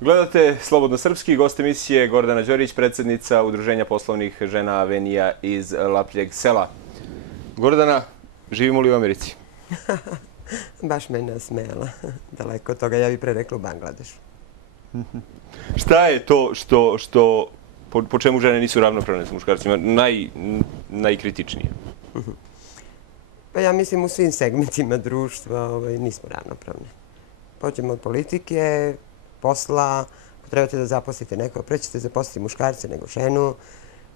Gledate Slobodno srpski, gost emisije Gordana Đorić, predsjednica Udruženja poslovnih žena Avenija iz Lapljeg sela. Gordana, živimo li u Americi? Baš me nasmejala. Daleko od toga, ja bih pre rekla u Bangladešu. Šta je to po čemu žene nisu ravnopravne sa muškarcima najkritičnije? Pa ja mislim u svim segmentima društva nismo ravnopravne. Pođemo od politike, posla, ako trebate da zaposlite nekoga, pre ćete zaposliti muškarce nego ženu.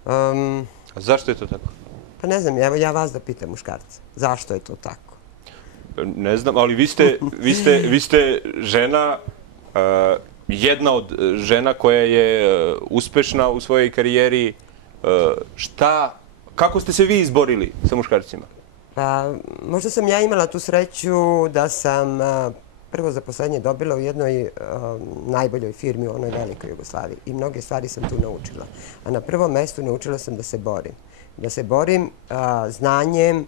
A zašto je to tako? Pa ne znam, ja vas da pitam muškarce. Zašto je to tako? Ne znam, ali vi ste žena, jedna od žena koja je uspešna u svojoj karijeri. Kako ste se vi izborili sa muškarcima? Pa možda sam ja imala tu sreću da sam prvo zaposlenje dobila u jednoj najboljoj firmi u onoj velikoj Jugoslaviji i mnoge stvari sam tu naučila. A na prvom mestu naučila sam da se borim. Da se borim znanjem,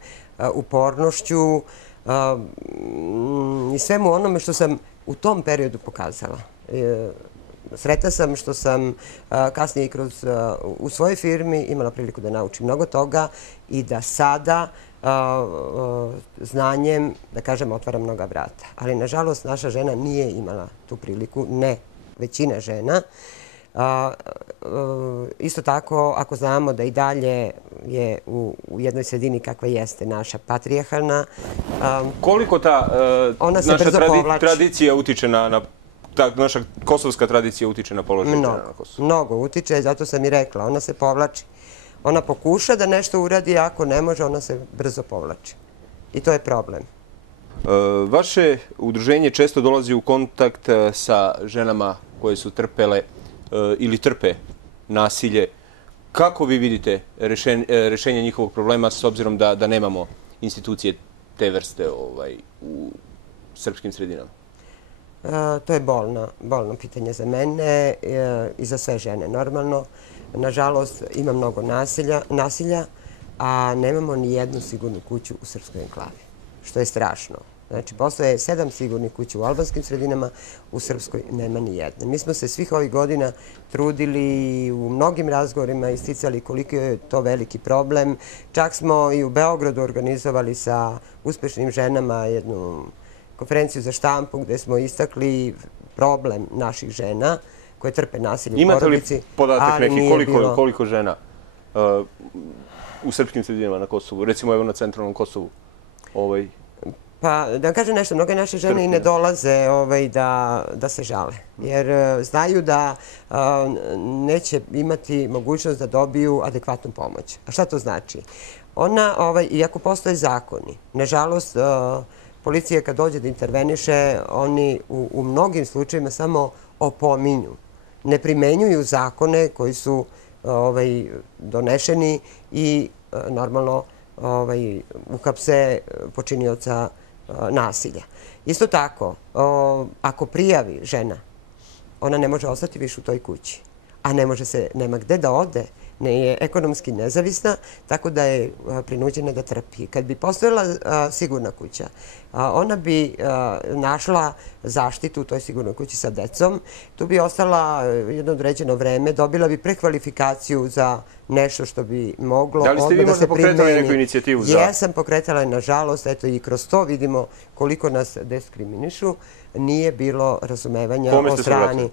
upornošću i svemu onome što sam u tom periodu pokazala. Sretna sam što sam kasnije u svojoj firmi imala priliku da naučim mnogo toga i da sada znanjem, da kažem, otvara mnoga vrata. Ali, nažalost, naša žena nije imala tu priliku, ne većina žena. Isto tako, ako znamo da i dalje je u jednoj sredini kakva jeste naša patrijarhalna. Koliko ta naša tradicija utiče naša kosovska tradicija utiče na položaj žena na Kosovu? Mnogo utiče, zato sam i rekla, ona se povlači. Ona pokuša da nešto uradi, a ako ne može, ona se brzo povlači. I to je problem. Vaše udruženje često dolazi u kontakt sa ženama koje su trpele ili trpe nasilje. Kako vi vidite rešenje njihovog problema s obzirom da nemamo institucije te vrste u srpskim sredinama? To je bolno pitanje za mene i za sve žene, normalno. Nažalost, ima mnogo nasilja, a nemamo ni jednu sigurnu kuću u srpskoj enklavi, što je strašno. Znači, postoje 7 sigurnih kuća u albanskim sredinama, u Srpskoj nema ni jedne. Mi smo se svih ovih godina trudili u mnogim razgovorima, isticali koliko je to veliki problem. Čak smo i u Beogradu organizovali sa uspešnim ženama jednu konferenciju za štampu gde smo istakli problem naših žena koje trpe nasilje u porodici. Imate li podatak neki koliko žena u srpskim sredinama na Kosovu, recimo evo na centralnom Kosovu? Pa da kažem nešto, mnoge naše žene i ne dolaze da se žale, jer znaju da neće imati mogućnost da dobiju adekvatnu pomoć. A šta to znači? Iako postoje zakoni, nažalost, policija kad dođe da interveniše, oni u mnogim slučajima samo opominju. Ne primenjuju zakone koji su donešeni i normalno uhapse počinioca nasilja. Isto tako, ako prijavi žena, ona ne može ostati više u toj kući, a nema gde da ode, ne je ekonomski nezavisna, tako da je prinuđena da trpi. Kad bi postojala sigurna kuća, ona bi našla zaštitu u toj sigurnoj kući sa decom, tu bi ostala jedno određeno vreme, dobila bi prekvalifikaciju za nešto što bi moglo da li ste vi možda pokretali neku inicijativu za... Jesam pokretala, nažalost, eto i kroz to vidimo koliko nas diskriminišu, nije bilo razumevanja o strani.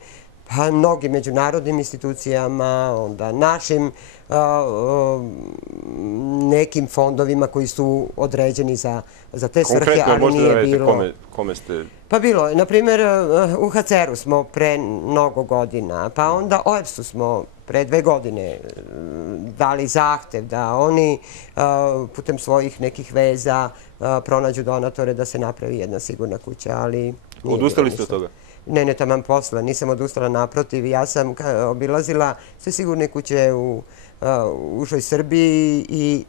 Pa mnogim međunarodnim institucijama, onda našim nekim fondovima koji su određeni za te svrhe, ali nije bilo... Konkretno, kome ste... Pa bilo je, na primjer, u HCR-u smo pre mnogo godina, pa onda OEBS-u smo pre 2 godine dali zahtev da oni putem svojih nekih veza pronađu donatore da se napravi jedna sigurna kuća, ali... Odustali ste od toga? Ne, taman posla, nisam odustala, naprotiv. Ja sam obilazila sve sigurne kuće u užoj Srbiji i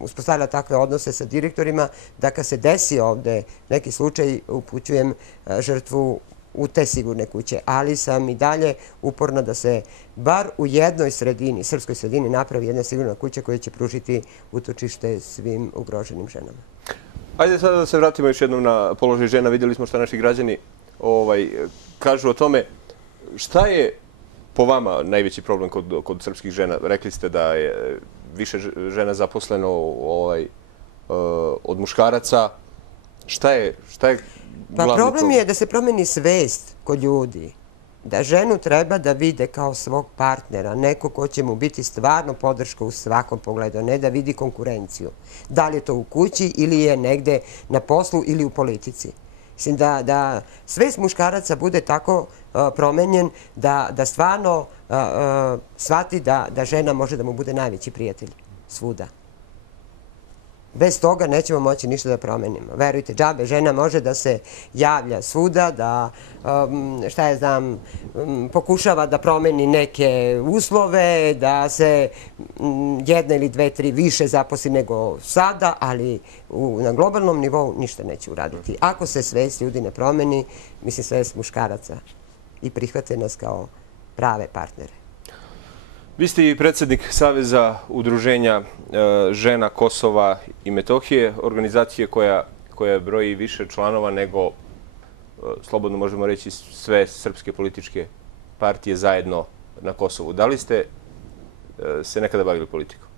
uspostavila takve odnose sa direktorima da kad se desi ovde neki slučaj upućujem žrtvu u te sigurne kuće. Ali sam i dalje uporna da se bar u jednoj sredini, srpskoj sredini, napravi jedna sigurna kuća koja će pružiti utočište svim ugroženim ženama. Ajde sada da se vratimo još jednom na položaj žena. Vidjeli smo šta naši građani kažu o tome. Šta je po vama najveći problem kod srpskih žena? Rekli ste da je više žena zaposleno od muškaraca. Šta je glavni problem? Pa problem je da se promeni svest kod ljudi. Da ženu treba da vide kao svog partnera, neko ko će mu biti stvarno podrška u svakom pogledu, ne da vidi konkurenciju. Da li je to u kući ili je negde na poslu ili u politici. Mislim da svest muškaraca bude tako promenjen da stvarno shvati da žena može da mu bude najveći prijatelj svuda. Bez toga nećemo moći ništa da promenimo. Verujte, džabe, žena može da se javlja svuda, da, šta ja znam, pokušava da promeni neke uslove, da se jedna ili dve, tri više zaposli nego sada, ali na globalnom nivou ništa neće uraditi. Ako se svest ljudi ne promeni, mislim svest muškaraca i prihvate nas kao prave partnere. Vi ste i predsjednik Saveza udruženja žena Kosova i Metohije, organizacije koja broji više članova nego, slobodno možemo reći, sve srpske političke partije zajedno na Kosovu. Da li ste se nekada bavili politikom?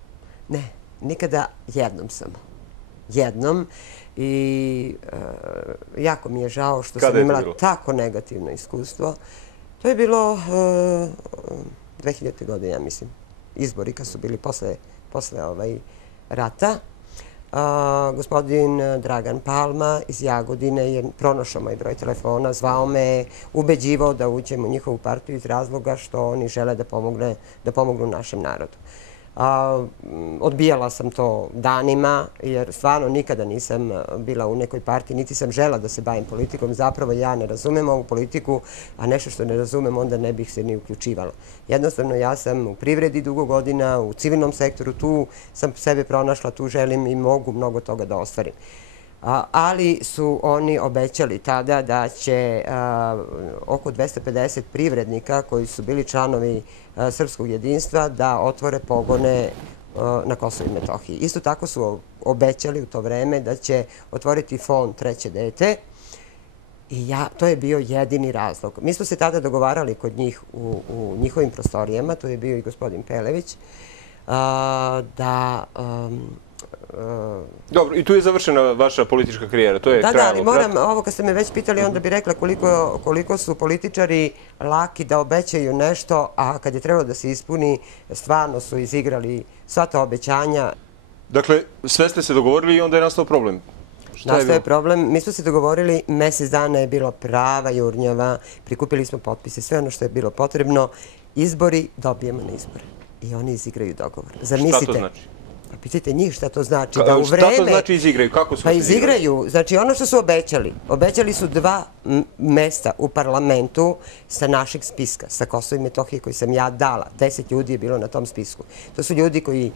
Ne, nikada, jednom samo. Jednom. I jako mi je žao što sam imala tako negativno iskustvo. To je bilo 2000. godine, ja mislim, izbori kad su bili posle rata. Gospodin Dragan Palma iz Jagodine je pronašao moj broj telefona, zvao me, ubeđivao da uđem u njihovu partiju iz razloga što oni žele da pomognu našem narodu. Odbijala sam to danima, jer stvarno nikada nisam bila u nekoj partiji, niti sam žela da se bavim politikom. Zapravo ja ne razumem ovu politiku, a nešto što ne razumem onda ne bih se ni uključivala. Jednostavno ja sam u privredi dugo godina, u civilnom sektoru, tu sam sebe pronašla, tu želim i mogu mnogo toga da ostvarim. Ali su oni obećali tada da će oko 250 privrednika koji su bili članovi Srpskog jedinstva da otvore pogone na Kosovu i Metohiji. Isto tako su obećali u to vreme da će otvoriti fond Treće dete i to je bio jedini razlog. Mi smo se tada dogovarali kod njih u njihovim prostorijama, to je bio i gospodin Pelević, da... Dobro, i tu je završena vaša politička karijera, to je kraj. Da, ali moram, ovo kad ste me već pitali, onda bih rekla koliko su političari laki da obećaju nešto, a kad je trebalo da se ispuni, stvarno su izigrali sva ta obećanja. Dakle, sve ste se dogovorili i onda je nastao problem. Nastao je problem. Mi smo se dogovorili, mesec dana je bilo prava jurnjava, prikupili smo potpise, sve ono što je bilo potrebno. Izbori, dobijemo na izbore. I oni izigraju dogovor. Šta to znači? Pitajte njih šta to znači. Šta to znači izigraju? Kako su pa izigraju? Znači ono što su obećali. Obećali su 2 mesta u parlamentu sa našeg spiska, sa Kosova i Metohije koji sam ja dala. 10 ljudi je bilo na tom spisku. To su ljudi koji,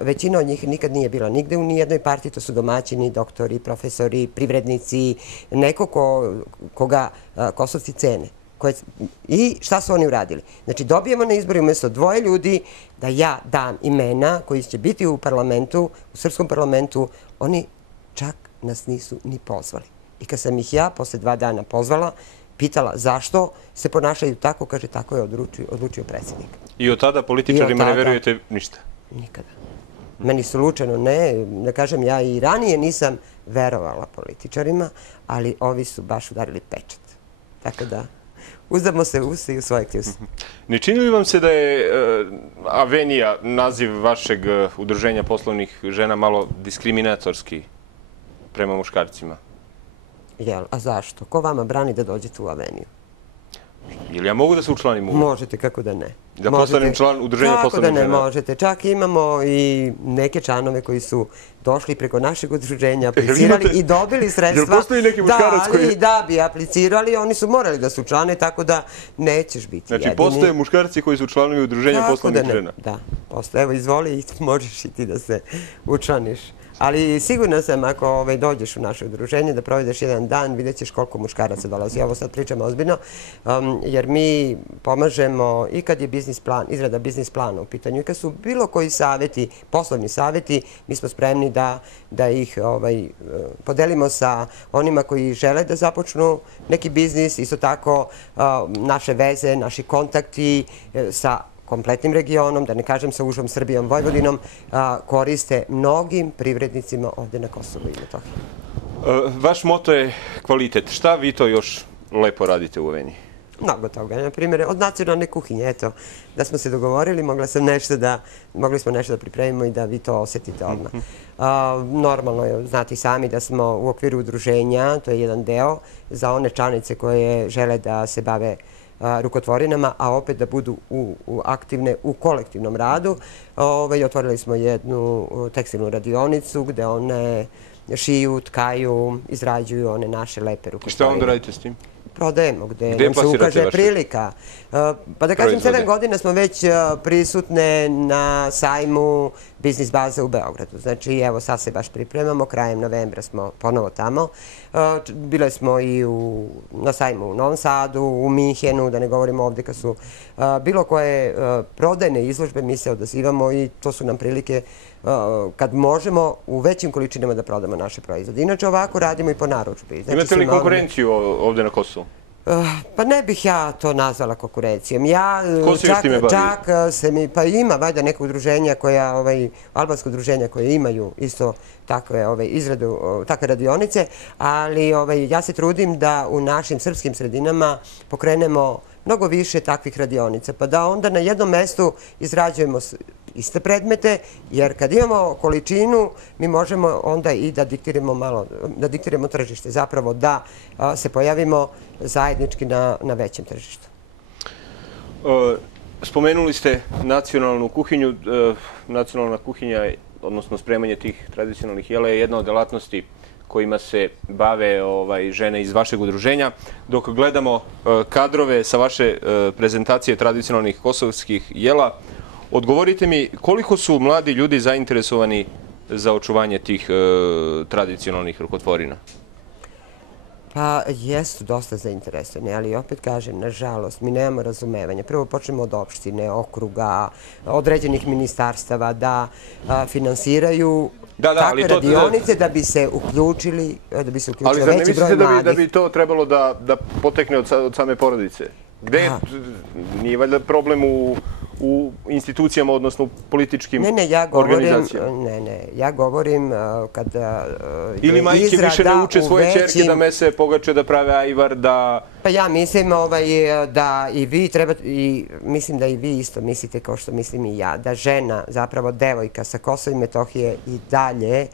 većina od njih nikad nije bila nigde u nijednoj partiji, to su domaćini, doktori, profesori, privrednici, neko koga Kosovci cene. I šta su oni uradili? Znači, dobijemo na izbori umjesto 2 ljudi da ja dam imena koji će biti u parlamentu, u srpskom parlamentu, oni čak nas nisu ni pozvali. I kad sam ih ja posle 2 dana pozvala, pitala zašto se ponašaju tako, kaže tako je odlučio predsjednik. I od tada političarima ne verujete ništa? Nikada. Meni slučajno ne, da kažem, ja i ranije nisam verovala političarima, ali ovi su baš udarili pečat. Tako da... Uzdamo se u se i u svoje kljuse. Ne čini li vam se da je Avenija, naziv vašeg udruženja poslovnih žena, malo diskriminatorski prema muškarcima? Jel, a zašto? Ko vama brani da dođete u Aveniju? Ili ja mogu da se učlanim u... Možete, kako da ne. Da postanem član udruženja poslovnih žena? Kako da ne možete. Čak imamo i neke članove koji su došli preko našeg udruženja, aplicirali i dobili sredstva. Jel postoji neki muškarac koji... Da bi aplicirali, oni su morali da se učlane, tako da nećeš biti jedini. Znači, postoje muškarci koji su članovi udruženja poslovnih žena? Da, postoje. Evo, izvoli i možeš i ti da se učlaniš. Ali sigurno sam, ako dođeš u naše udruženje, da provedeš jedan dan, vidjet ćeš koliko muškaraca dolazi. Ovo sad pričamo ozbiljno, jer mi pomažemo i kad je biznis plan, izrada biznis plana u pitanju, i kad su bilo koji savjeti, poslovni savjeti, mi smo spremni da ih podelimo sa onima koji žele da započnu neki biznis, isto tako naše veze, naši kontakti sa kompletnim regionom, da ne kažem sa užom Srbijom, Vojvodinom, koriste mnogim privrednicima ovde na Kosovu i Metohiji. Vaš moto je kvalitet. Šta vi to još lepo radite u Aveniji? Mnogo toga. Na primjer, od nacionalne kuhinje, eto, da smo se dogovorili, mogli smo nešto da pripremimo i da vi to osjetite odmah. Normalno je, znate sami da smo u okviru udruženja, to je jedan deo, za one članice koje žele da se bave rukotvorinama, a opet da budu aktivne u kolektivnom radu. Otvorili smo jednu tekstilnu radionicu gde one šiju, tkaju, izrađuju one naše lepe rukotvorine. Šta onda radite s tim? Prodajemo, gde nam se ukaže prilika. Pa da kažem, 7 godina smo već prisutne na sajmu Biznis baze u Beogradu. Znači, evo, sad se baš pripremamo, krajem novembra smo ponovo tamo. Bile smo i na sajmu u Novom Sadu, u Minhenu, da ne govorimo ovdje kad su bilo koje prodajne izložbe, mi se odazivamo i to su nam prilike kad možemo u većim količinama da prodamo naše proizvode. Inače, ovako radimo i po narudžbi. Imate li konkurenciju ovdje na Kosovu? Pa ne bih ja to nazvala konkurencijom. Ko se još time bavi? Čak se mi, pa ima valjda neka udruženja koja, albanska udruženja koje imaju isto takve izradu, takve radionice, ali ja se trudim da u našim srpskim sredinama pokrenemo mnogo više takvih radionica, pa da onda na jednom mestu izrađujemo iste predmete, jer kad imamo količinu, mi možemo onda i da diktiramo tržište, zapravo da se pojavimo zajednički na većem tržištu. Spomenuli ste nacionalnu kuhinju. Nacionalna kuhinja, odnosno spremanje tih tradicionalnih jela, je jedna od delatnosti kojima se bave žene iz vašeg udruženja. Dok gledamo kadrove sa vaše prezentacije tradicionalnih kosovskih jela, odgovorite mi koliko su mladi ljudi zainteresovani za očuvanje tih tradicionalnih rukotvorina? Pa jesu dosta zainteresovani, ali opet kažem, nažalost, mi nemamo razumevanja. Prvo počnemo od opštine, okruga, određenih ministarstava da finansiraju takve radionice da bi se uključili veći broj mladih. Ali zar ne mislite da bi to trebalo da potekne od same porodice? Gde je, nije valjda problem u institucijama, odnosno u političkim organizacijama? Ne, ja govorim kada ili majke više ne uče svoje ćerke da mese pogače, da prave ajvar, da... Pa ja mislim da i vi trebate, i mislim da i vi isto mislite kao što mislim i ja, da žena, zapravo devojka sa Kosova i Metohije i dalje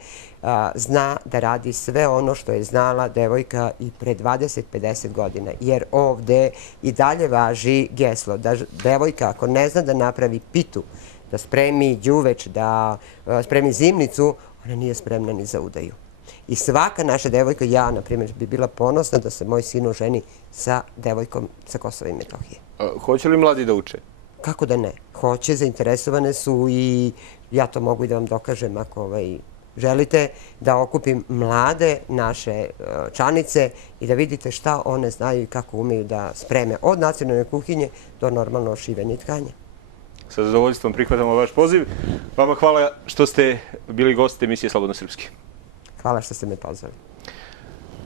zna da radi sve ono što je znala devojka i pre 20-50 godina. Jer ovde i dalje važi geslo da devojka ako ne zna da napravi pitu, da spremi đuveč, da spremi zimnicu, ona nije spremna ni za udaju. I svaka naša devojka, ja na primjer, bi bila ponosna da se moj sin oženi sa devojkom sa Kosova i Metohije. Hoće li mladi da uče? Kako da ne? Hoće, zainteresovane su i ja to mogu i da vam dokažem ako želite da okupim mlade naše članice i da vidite šta one znaju i kako umeju da spreme od nacionalne kuhinje do normalno šivanja i tkanja. Sa zadovoljstvom prihvatamo vaš poziv. Vama hvala što ste bili gost emisije Slobodno srpski. Hvala što ste me pozvali.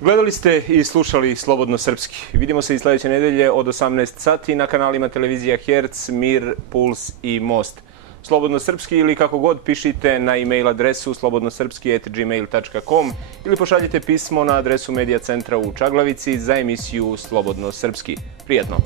Gledali ste i slušali Slobodno srpski. Vidimo se i sljedeće nedelje od 18 sati na kanalima televizija Herc, Mir, Puls i Most. Slobodno srpski ili kako god pišite na e-mail adresu slobodnosrpski@gmail.com ili pošaljite pismo na adresu Medija centra u Čaglavici za emisiju Slobodno srpski. Prijatno!